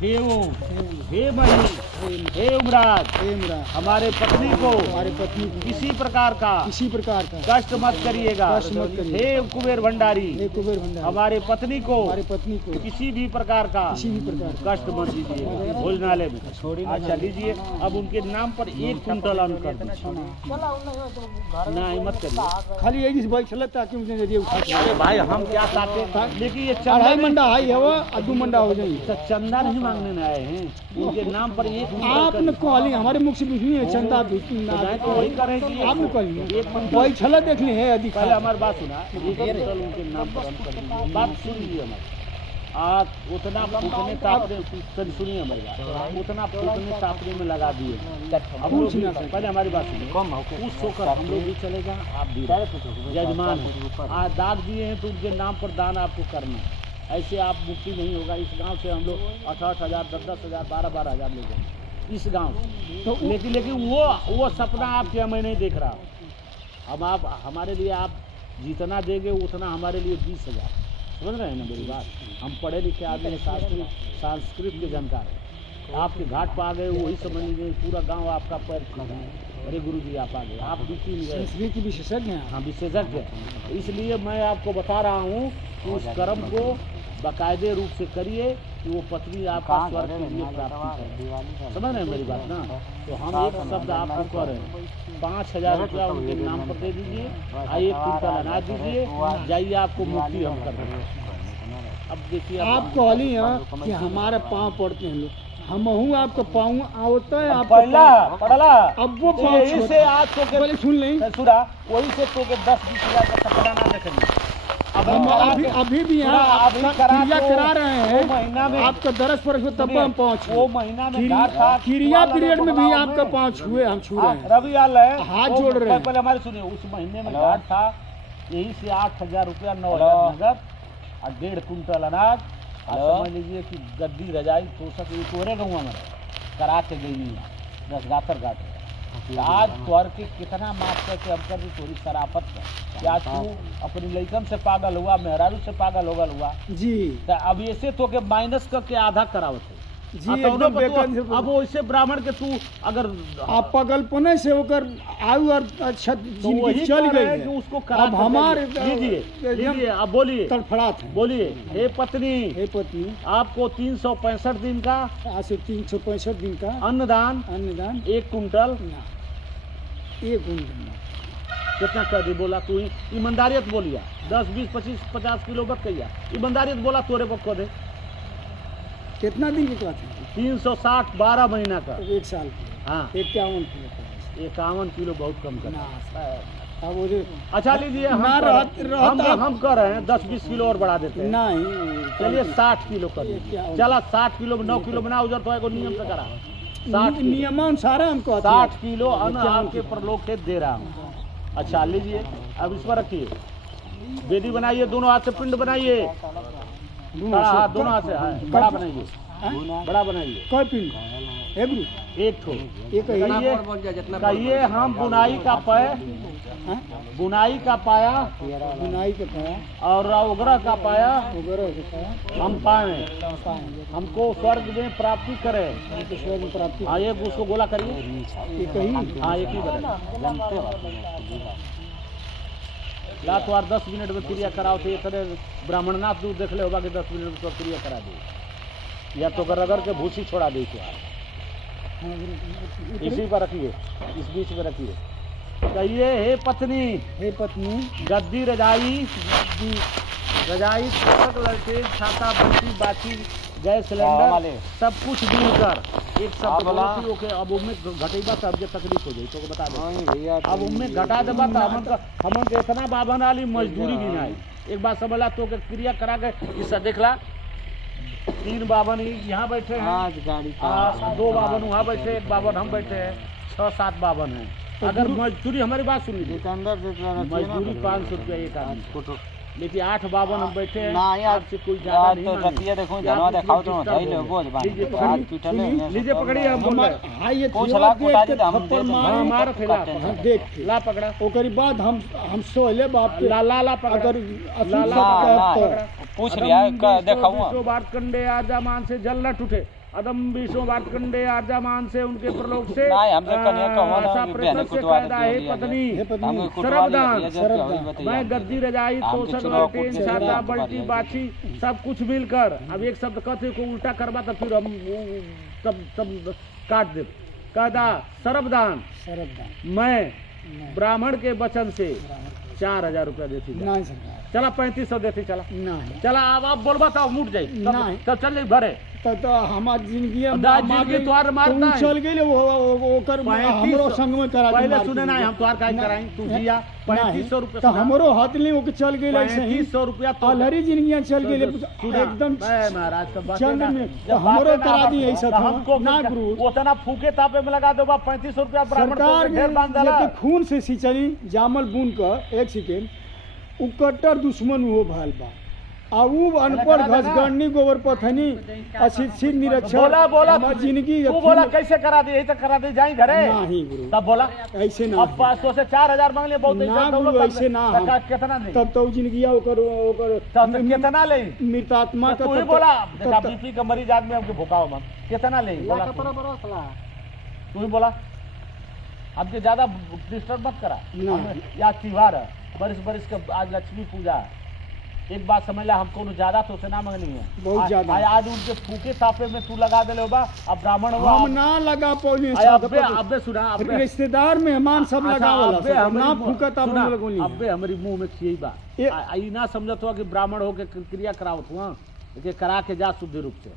देवो, हे मही, हे उमराज, हमारे पत्नी को किसी प्रकार का कष्ट मत करिएगा। हे कुबेर भंडारी, हमारे पत्नी को किसी भी प्रकार का कष्ट मत दीजिएगा भोजनालय में। अच्छा लीजिए, अब उनके नाम पर 1 कुंटल अन्न कर दीजिए। नहीं मत करिए, खाली यही भाई चला ताकि मुझे जरिए उठा के। अरे भाई हम क्या चाहते, लेकिन ये अढ़ाई मंडा हाई है वो, 2 मंडा हो जाएगी। चंदा नहीं मांगने न आए हैं, उनके नाम पर 1 कुंटल आपने कहली हमारे मुख से पूछनी है चंदा भी तो वही करें कि आपने कहली वही छला देख ली है अधिक। पहले हमारी बात सुना, 1 कुंटल उनके नाम पर अन्न कर दीजिए। बात सुन लीजिए हमारी, आप उतना उतने तापने सुनिए हमारी बात, उतना उतने तापने में लगा दिए। अब लोग पहले हमारी बात सुनिए, खुश होकर हम लोग भी चलेगा, आप भी यजमान आज दाग दिए हैं तो उनके नाम पर दान आपको करना है। ऐसे आप मुक्ति नहीं होगा। इस गांव से हम लोग 8-8 हज़ार, 10-10 हज़ार, 12-12 हज़ार ले जाएंगे इस गांव से। तो लेकिन वो सपना आपके मैं नहीं देख रहा। हम आप हमारे लिए आप जितना देंगे उतना हमारे लिए 20 हज़ार। समझ रहे हैं ना मेरी बात? हम पढ़े लिखे आदमी हैं, संस्कृत के जानकार हैं। आपके घाट पर आ गए, वही समझ लीजिए पूरा गांव आपका पैर छू रहा है। अरे गुरु जी आप आ गए, आप संस्कृत की विशेषज्ञ हैं। हाँ विशेषज्ञ। इसलिए मैं आपको बता रहा हूँ कि उस कर्म को बाकायदे रूप से करिए कि वो पत्नी आपका स्वर्ग के लिए प्राप्ति है। समझ रहे हैं मेरी बात ना? तो हम एक शब्द आपको कह रहे हैं, 5,000 रुपया उनके नाम पर दे दीजिए, 1 कुंटल अनाज दीजिए, जाइए आपको मुक्ति हम कर देंगे। अब देखिए आप कहली हैं कि हमारे पाँव पड़ते हैं लोग, हम आपका पाँव आवता है आप पड़ला। अब वो पाँव से आज तो पहले सुन लें सुरा वही से तो 10-20 हज़ार का सपना ना देखेंगे। हम अभी भी यहाँ क्रिया करा रहे हैं महीना में आपका दरस पर तब हम पहुँच। वो महीना में क्रिया पीरियड में भी आपका पाँव छुए, हम छू रहे हैं, रवि आल है हाथ जोड़ रहे हैं। पहले हमारे सुनिए, उस महीने में घाट था, यही से 8,000 रुपया, 9,000 नगद और 1.5 कुंटल अनाज। समझ लीजिए कि गद्दी रजाई तोशक ये तोरे गाँव में करा के गई नहीं है 10 गातर घाट। आज तोर के कितना माफ करके अब कर थोड़ी शराफत है। क्या तू अपनी लड़कन से पागल हुआ, मेहरारू से पागल होगल हुआ जी, तो अब ऐसे तो के माइनस करके आधा करावत है जी एकदम। अब वैसे ब्राह्मण के तू अगर आप पागलपने से होकर आयु और जिंदगी चल गई है, उसको अब हमारे लीजिए अब बोलिए, तड़फड़ात है। बोलिए, हे पत्नी आपको 365 दिन का, आज से 365 दिन का अन्नदान 1 कुंटल। 1 कुंटल कितना कर दी बोला तू? ईमानदारियत बोलिया, 10, 20, 25, 50 किलो बत कहिया ईमानदारियत बोला तोरे पक्को दे। कितना दिन की बात है? 360 12 महीना का, 1 साल की। हाँ 51 किलो। 51 किलो बहुत कम कर। अब अच्छा लीजिए, हम कर रहे हैं 10-20 किलो और बढ़ा देते हैं। नहीं चलिए 60 किलो कर दीजिए। चला 60 किलो में 9 किलो बना उधर तो एगो नियम से करा 60 नियमानुसार हमको 60 किलो अन्न आपके प्रलोक से दे रहा हूँ। अच्छा लीजिए, अब इस पर रखिए, वेदी बनाइए, दोनों हाथ से पिंड बनाइए, दोनों हाथ से बड़ा बनाइए, बड़ा बनाइए। कई पिंड? एक ठो। कहिए हम बुनाई का पाया, बुनाई का पाया और उग्र का पाया हम पाए, हमको स्वर्ग में प्राप्ति करें। स्वर्ग में प्राप्ति। हाँ एक उसको गोला करिए, एक ही। हाँ एक ही बता या तो 10 मिनट में क्रिया कराओ तो ये ब्राह्मणनाथ दूध देख ले होगा कि 10 मिनट में क्रिया करा दे, या तो रगड़ के भूसी छोड़ा दे। इसी पर रखिए, इस बीच में रखिए। कहिए हे पत्नी गद्दी रजाई लड़के छाता बंसी बाकी गैस सिलेंडर सब कुछ मिलकर एक सब बोलती ओके। अब उनमें घटेगा तब जब तकलीफ हो जाए तो बता दे। अब उनमें घटा देगा तो हम इतना बाबन वाली मजदूरी भी नहीं। एक बात समझला तो क्रिया करा के इससे देखला 3 बाबन यहाँ बैठे हैं, 2 बाबन वहाँ बैठे, 1 बाबन हम बैठे हैं, 6-7 बाबन हैं। अगर मजदूरी हमारी बात सुन लीजिए, मजदूरी 500 रुपया एक आदमी, लेकिन 8 बाबन हम बैठे हैं, आपसे कोई ज्यादा नहीं मांगेंगे। लीजिए पकड़िए, हम बोल रहे ला पकड़ा ओकरी बाद हम सोले बाप ला पकड़ा पूछ लिया देखा विश्व बात कंडे आजा मान से जल न टूटे अदम विश्व बात कंडे आजा मान से उनके प्रलोक से आशा प्रेत से कायदा है पत्नी सरबदान मैं गद्दी रजाई तोसक ललटेन छाता बल्टी बाछी सब कुछ मिलकर अब एक शब्द कहते को उल्टा करवा तो फिर हम तब काट दे कायदा सरबदान मैं ब्राह्मण के वचन से 4000 रुपया देती चला 3500 देती चला नहीं चला अब आप बोलबा तो मुट जाई नहीं। तब चल जाई भरे तो हमार जिंदगी जिंदगी तोहार मारता है चल गई वो कर हमरो संग में करा पहले सुने ना हम तोहार काहे कराई तू जिया 3500 रुपया तो हमरो हाथ ले वो चल गई ऐसे ही 3500 रुपया तो अलहरी जिंदगी चल गई एकदम महाराज सब बात चंद में तो हमरो करा दी ऐसा हमको ना गुरु उतना फूके तापे में लगा दो बा 3500 रुपया ब्राह्मण सरकार को ढेर बांध ने डाला जब खून से सिंचनी जामल बुन कर एक सेकेंड उ कट्टर दुश्मन हो भाल बा आ उ अनपढ़ घसगणनी गोबर पथनी अशिक्षित निरक्षर बोला बोला हमार जिंदगी तू बोला कैसे करा दी यही तो करा दी जाई घरे नहीं गुरु तब बोला ऐसे ना अब 500 से 4000 मांग ले बहुत ना गुरु ऐसे ना हम कितना नहीं तब तो जिंदगी ओकर तब कितना ले मृतात्मा का तू ही बोला देखा बीपी का मरीज आदमी हमके भूखा हो कितना ले बोला तू ही बोला हमके ज्यादा डिस्टर्ब मत करा या त्योहार है बरिस का आज लक्ष्मी पूजा है एक बात समझ ला हमको ज्यादा तो से ना मांगनी है बहुत ज्यादा आज उनके फूके तापे में तू लगा दे बा अब ब्राह्मण हम ना लगा पौने अबे सुना अबे रिश्तेदार मेहमान सब लगा वाला ना फूका तापे में लगोनी अबे हमारी मुंह में खियई बा आई ना समझत हुआ कि ब्राह्मण हो के क्रिया करावत हुआ के करा के जा शुद्ध रूप से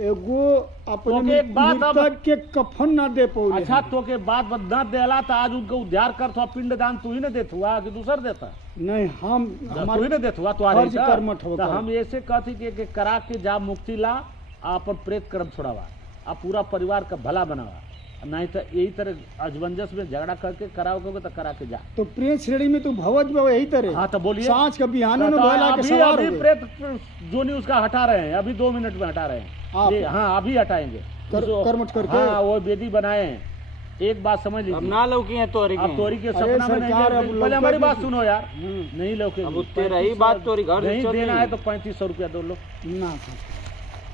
एगो अपने मृतक के कफन ना दे पौले अच्छा तो के बात न देला तो आज उनको उद्धार कर तो पिंड दान तू ही न देत हुआ कि दूसर देता नहीं हम तू ही न देत हुआ तो कर्मठ हो हम ऐसे कहती कि करा के जा मुक्ति ला अपन प्रेत कर्म छोड़ावा आ पूरा परिवार का भला बनावा नहीं तो यही तरह अजबंजस में झगड़ा करके कराओगे तो करा के जा तो प्रेत श्रेणी में तो भवज यही तरह हाँ तो बोलिए सांझ का बिहान अभी प्रेत जो नहीं उसका हटा रहे हैं अभी 2 मिनट में हटा रहे हैं हाँ अभी हटाएंगे कर्मठ करके हाँ वो बेदी बनाए हैं एक बात समझ लीजिए ना लौकी है तोरी अब तोरी के सपना में नहीं पहले हमारी बात सुनो यार नहीं लौके अब तेरा ही बात तोरी घर नहीं देना है तो 3500 रुपया दो लो ना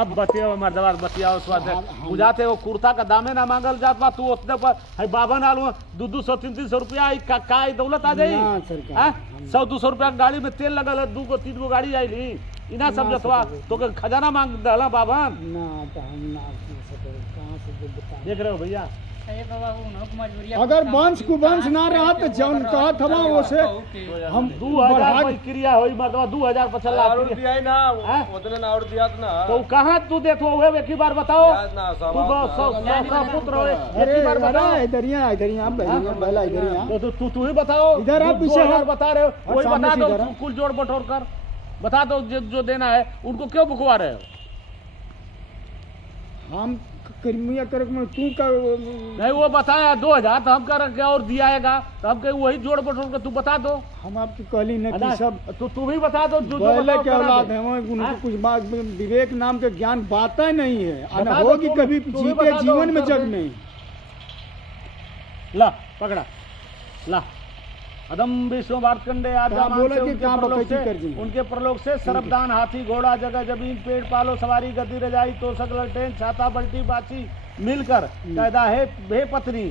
अब बतिया मर्दवार बतिया उस बात बुझाते वो कुर्ता का दामे ना मांगल जात बा तू उतने पर है बाबा नाल 200-300 रुपया का दौलत आ जाई 100-200 रुपया गाड़ी में तेल लगल है 2-3 गो गाड़ी आईली इना समझतवा तो के खजाना मांग डाला बाबा ना तो हम ना कहां से देख रहे हो भैया अगर वंश कुवंश ना रहा तो जौन कहा था वो से हम 2000 क्रिया होई मतलब 2000 50 लाख रुपया ही ना उतने ना और दिया ना तो कहां तू देखो हुए एक ही बार बताओ तू 100 पुत्र हो एक ही बार बताओ इधर यहां पहला इधर यहां तो तू ही बताओ इधर आप पीछे बता रहे हो वही बता दो कुल जोड़ बटोर कर बता दो जो देना है उनको क्यों भुगवा रहे हो हम कर्मिया कर तू का नहीं वो बताया 2000 तो हम कर क्या और दियाएगा तो हम कहीं वही जोड़ बटोर कर तू बता दो हम आपकी कहली न कि सब तो तू भी बता दो जो के औलाद है उनको कुछ बात विवेक नाम के ज्ञान बातें नहीं है होगी कभी जीते जीवन में जग नहीं ला पकड़ा ला अदम विष्णु वार्तकंडे आजा उनके प्रलोक से सरबदान हाथी घोड़ा जगह जमीन पेड़ पालो सवारी गद्दी रजाई तोसक ललटेन छाता बल्टी बाची मिलकर कायदा है बे पत्नी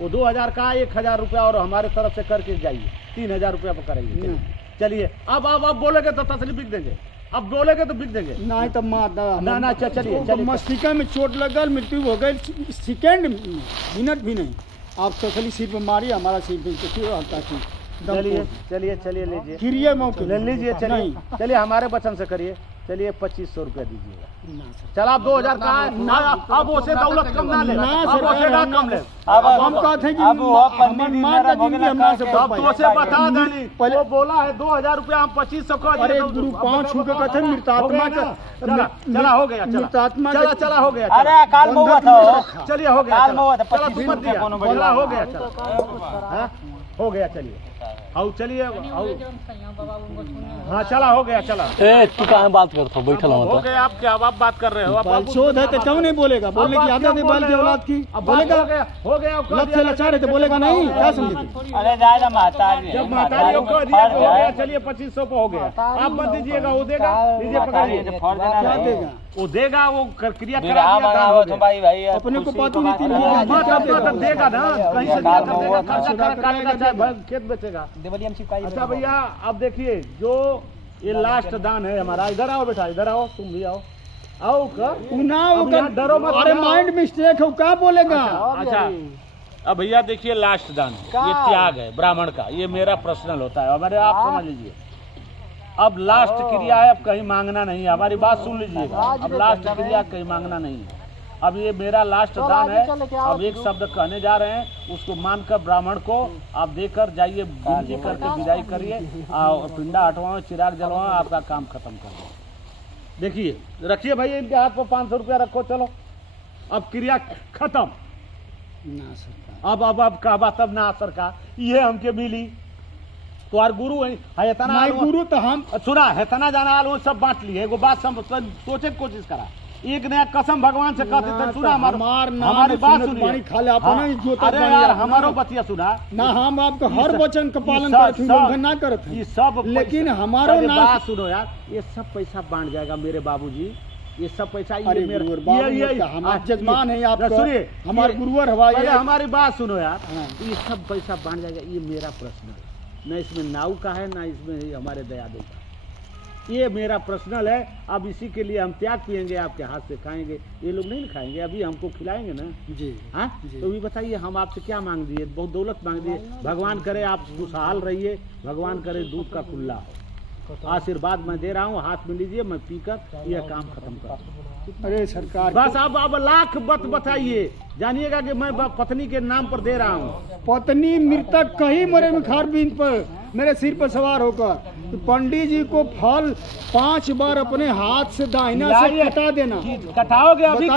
वो 2000 का 1000 रुपया और हमारे तरफ से करके जाइए 3000 रुपया पर करेंगे चलिए अब बोलेगे तो तसली बिक देंगे अब बोलेगे तो बिक देंगे नहीं तो ना चलिए मस्तिष्क में चोट लगल मृत्यु हो गई सेकेंड मिनट भी नहीं आप तसली सीट में मारिए हमारा सीट चलिए लीजिए गिरिए मौके ले लीजिए चलिए हमारे वचन से करिए चलिए 2500 रुपया दीजिएगा चला 2000 का अब उसे दौलत कम ना ले कम ले अब हम कहते हैं कि अब तो उसे बता देनी वो बोला है 2000 रुपया हम 2500 का अरे गुरु 5 रुपये का थे मृतात्मा का चला हो गया मृतात्मा चला हो गया अरे काल महुआ था चलिए हो गया काल महुआ था चला हो गया हो गया चलिए आओ चलिए हाँ चला हो गया चला ए तू कहाँ बात करता बैठल हो गया। आप क्या आप बात कर रहे हो? आप शोध है तो क्यों नहीं बोलेगा? बोलने की आदत है बैल की औलाद की। अब बोलेगा हो गया लत से लाचार है तो बोलेगा नहीं? क्या समझे? अरे जाएगा माता जब महतारी को दिया तो हो गया। चलिए 2500 पे हो गया। आप मत दीजिएगा, वो देगा। लीजिए पकड़िए। क्या देगा? वो देगा, वो क्रिया करा दिया दान हो गया। भाई अपने को पता नहीं थी देगा ना, कहीं से दिया कर देगा, खर्चा करेगा, चाहे खेत बेचेगा। अच्छा भैया अब देखिए जो ये लास्ट दान है हमारा। इधर आओ बेटा, इधर आओ, तुम भी आओ। आओ डरो मत। अरे माइंड मिस्टेक है, क्या बोलेगा? अच्छा अब भैया देखिए लास्ट दान ये त्याग है ब्राह्मण का, ये मेरा पर्सनल होता है। हमारे आप समझ लीजिए अब लास्ट क्रिया है, अब कहीं मांगना नहीं है। हमारी बात सुन लीजिएगा, अब लास्ट क्रिया कहीं मांगना नहीं है। अब ये मेरा लास्ट दान है। अब एक शब्द कहने जा रहे हैं, उसको मानकर ब्राह्मण को आप देकर जाइए, विनती करके विदाई करिए, पिंडा हटवाओ, चिराग जलवाओ, आपका काम खत्म कर दो। देखिए रखिए भैया इनके हाथ पर 500 रुपया रखो। चलो अब क्रिया खत्म। अब का बात अब ना सरकार ये हमके मिली तुम्हार गुरु है तना गुरु तो हम सुना है तना जाना वो सब बांट लिए। एगो बात सोचे की कोशिश करा, एक नया कसम भगवान से कहते तो सुना हमारी बात सुनिए। अरे यार हमारो बतिया सुना ना, हम आपको हर वचन का पालन करते ना करते ये सब, लेकिन हमारो बात सुनो यार, ये सब पैसा बांट जाएगा मेरे बाबूजी। ये सब पैसा हम जजमान है आपका, सुनिए हमारे गुरुवर हवा। हमारी बात सुनो यार, ये सब पैसा बांट जाएगा, ये मेरा प्रश्न है। न इसमें नाव का है ना इसमें हमारे दयादे का, ये मेरा पर्सनल है। अब इसी के लिए हम त्याग पियेंगे, आपके हाथ से खाएंगे। ये लोग नहीं खाएंगे, अभी हमको खिलाएंगे ना जी। हाँ तो ये बताइए हम आपसे क्या मांग दिए? बहुत दौलत मांग दिए। भगवान करे आप खुशहाल रहिए, भगवान करे दूध का खुला हो। आशीर्वाद मैं दे रहा हूँ, हाथ में लीजिए, मैं पीकर यह काम खत्म कर। अरे सरकार बस अब लाख बात बताइए, जानिएगा कि मैं पत्नी के नाम पर दे रहा हूँ। पत्नी मृतक कहीं मरे मुखार बिंद पर मेरे सिर पर सवार होकर, तो पंडित जी को फल 5 बार अपने हाथ से दाहिना से कटा देना। कटाओगे अभी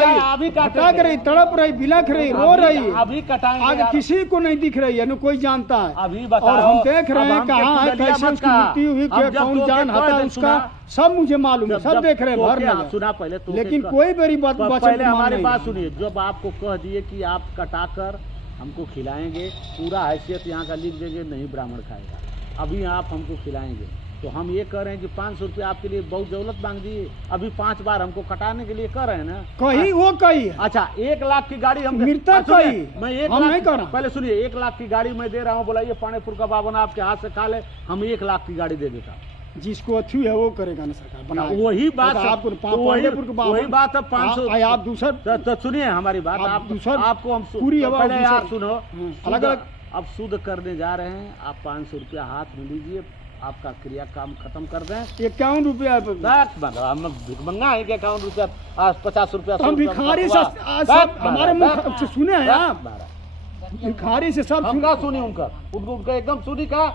कटा कर रही, तड़प रही, बिलख रही, रो रही, अभी कटाएंगे। आगे किसी को नहीं दिख रही है, न कोई जानता है। अभी और हम देख रहे हैं कहाँ है, कैसे उसकी मृत्यु हुई, कौन जान हटा उसका, सब मुझे मालूम है, सब देख रहे हैं भर में। सुना पहले तो, लेकिन कोई मेरी बात पहले हमारी बात सुनिए। जब आपको कह दिए कि आप कटाकर हमको खिलाएंगे, पूरा हैसियत यहाँ का लिख देंगे, नहीं ब्राह्मण खाएगा, अभी आप हमको खिलाएंगे, तो हम ये कह रहे हैं कि 500 रुपया आपके लिए बहुत दौलत मांग दिए, अभी 5 बार हमको कटाने के लिए कह रहे हैं ना। कहीं वो कही है। अच्छा 1 लाख की गाड़ी हम मृतक कही, मैं 1 लाख पहले सुनिए, 1 लाख की गाड़ी मैं दे रहा हूँ। बोला ये पानीपुर का बाबा आपके हाथ से खा ले, हम 1 लाख की गाड़ी दे देता। जिसको अच्छी है वो करेगा ना सरकार, बना वही बात आपको वही बात है। 500 आप दूसरा तो सुनिए हमारी बात, आपको हम पूरी यार सुनो अलग अलग। अब शुद्ध करने जा रहे हैं, आप 500 रुपया हाथ में लीजिए, आपका क्रिया काम खत्म कर दें। 51 रुपया हम भिखमंगा है क्या? 51 रुपया 50 रुपया हम भिखारी से हमारे मुख से सुने हैं आप, भिखारी से सब हमका सुनी, उनका एकदम सुनी का।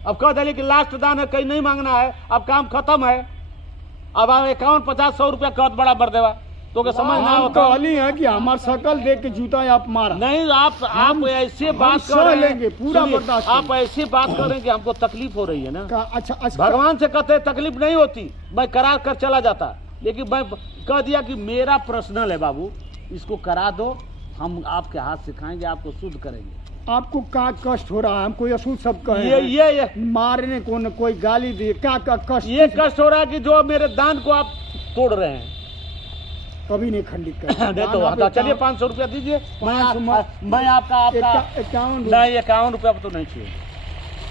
अब कह दिले कि लास्ट दान है, कहीं नहीं मांगना है, अब काम खत्म है। अब हम 51 50 100 रुपया कहत बड़ा बर देवा तो क्या समझ ना हो? कहली है कि हमारे शकल देख के जूता आप मारा नहीं। आप ऐसे बात कर लेंगे, पूरा बर्दाश्त। आप ऐसे बात कर रहे हैं कि हमको तकलीफ हो रही है ना। अच्छा भगवान से कहते तकलीफ नहीं होती, मैं करा कर चला जाता, लेकिन मैं कह दिया कि मेरा पर्सनल है बाबू, इसको करा दो, हम आपके हाथ से खाएंगे, आपको शुद्ध करेंगे। आपको क्या कष्ट हो रहा है? हम कोई असूद सब कहे ये मारने को न कोई गाली दिए, क्या कष्ट? ये कष्ट हो रहा है कि जो मेरे दान को आप तोड़ रहे हैं। कभी नहीं खंडित कर तो चलिए 500 रुपया दीजिए, मैं आपका 51 रुपया तो नहीं चाहिए।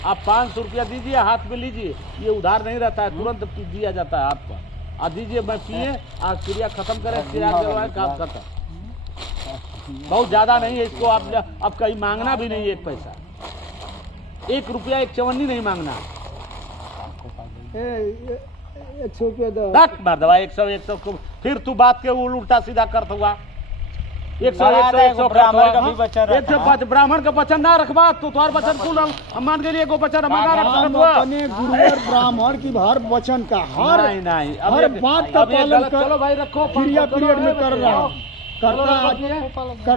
आप 500 रुपया दीजिए, हाथ में लीजिए, ये उधार नहीं रहता है, तुरंत दिया जाता है आपको। आप दीजिए, मैं पिए, आज क्रिया खत्म करें, चिराग जलवाएं, काम खत्म। बहुत ज्यादा नहीं है इसको, आप अब कहीं मांगना भी नहीं है 1 पैसा, 1 रुपया 1 चवन्नी नहीं मांगना। 100 रुपया दो बार दवा 100 को फिर तू बात के उल्टा सीधा करता हुआ। 100 ब्राह्मण का भी बचन, 105 ब्राह्मण का बचन ना रखवा, तू तुम्हार बचन कुल हम मान के लिए एगो बचन हमारा रख सकत हुआ। अपने गुरुवर ब्राह्मण की हर वचन का हर बात का पालन कर। चलो भाई रखो, क्रिया पीरियड में कर रहा हूँ, कर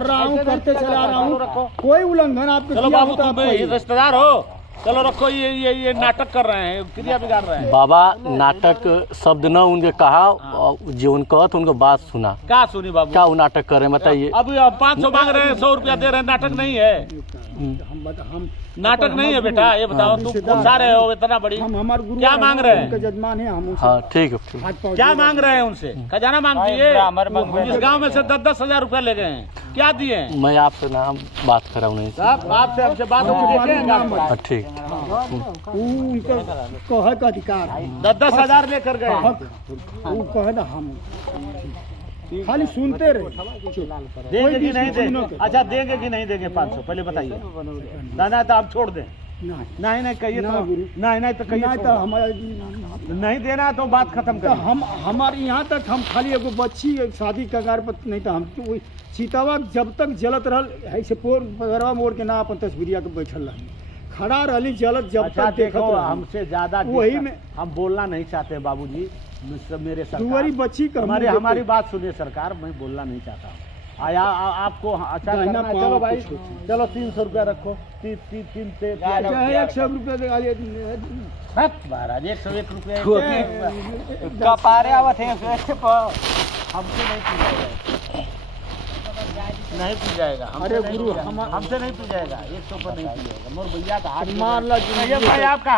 रहा हूँ, करते चला रहा हूँ, कोई उल्लंघन आपके रिश्तेदार हो, चलो रखो, ये नाटक कर रहे हैं, क्रिया बिगाड़ रहे हैं। बाबा नाटक शब्द न उनके कहा और जो उनको तो उनको बात सुना। क्या सुनी बाबू? क्या वो नाटक कर रहे हैं बताइए। अब 500 मांग रहे हैं, 100 रुपया दे रहे हैं, नाटक नहीं है। हम नाटक नहीं है बेटा, ये बताओ तुम गुस्सा रहे हो इतना बड़ी, हमारे गुरु क्या मांग रहे हैं? उनके जजमान है, हम उनसे हाँ ठीक है ठीक। हाथ पाँव क्या जोड़ मांग रहे हैं उनसे? खजाना मांग दिए? इस गांव में से 10-10 हजार रुपया ले गए हैं, क्या दिए हैं? मैं आपसे नाम बात करा हूँ नहीं। साहब आपसे हमसे बात हो देखेंगे आपको। हाँ, ठीक। उनका कहे का अधिकार है। 10-10 हजार लेकर गए हैं। वो कहे ना हम खाली सुनते रहे। देंगे कि नहीं देंगे? अच्छा देंगे कि नहीं देंगे 500 पहले बताइए। ना तो आप छोड़ दें। नहीं कहिए तो गुरु। नहीं तो कहिए नहीं छोड़ तो दें। हमारा नहीं देना तो बात खत्म तो कर। हम हमारे यहाँ तक हम खाली एगो बच्ची शादी कगार पर नहीं तो हम तो वही सीतावा जब तक जलत रहल ऐसे पैरवा मोड़ के ना अपन तस्वीरिया के बैठल रही, खड़ा रहली जलत जब अच्छा तक देखत देखो, रहली। हमसे ज्यादा वही में हम बोलना नहीं चाहते बाबूजी, मेरे दुआरी सरकार बच्ची का हमारी बात सुनिए सरकार, मैं बोलना नहीं चाहता हूँ। आपको अच्छा दाहिना करना है, पाँव चलो भाई कुछ चलो 300 रुपया रखो। 3 100 रुपये महाराज 101 रुपये कपारे आवत है हमसे नहीं पी जाएगा, नहीं पी जाएगा। अरे गुरु, हमसे नहीं पी जाएगा, 100 पर नहीं पी जाएगा। मोर भैया का हाथ मार ला भाई आपका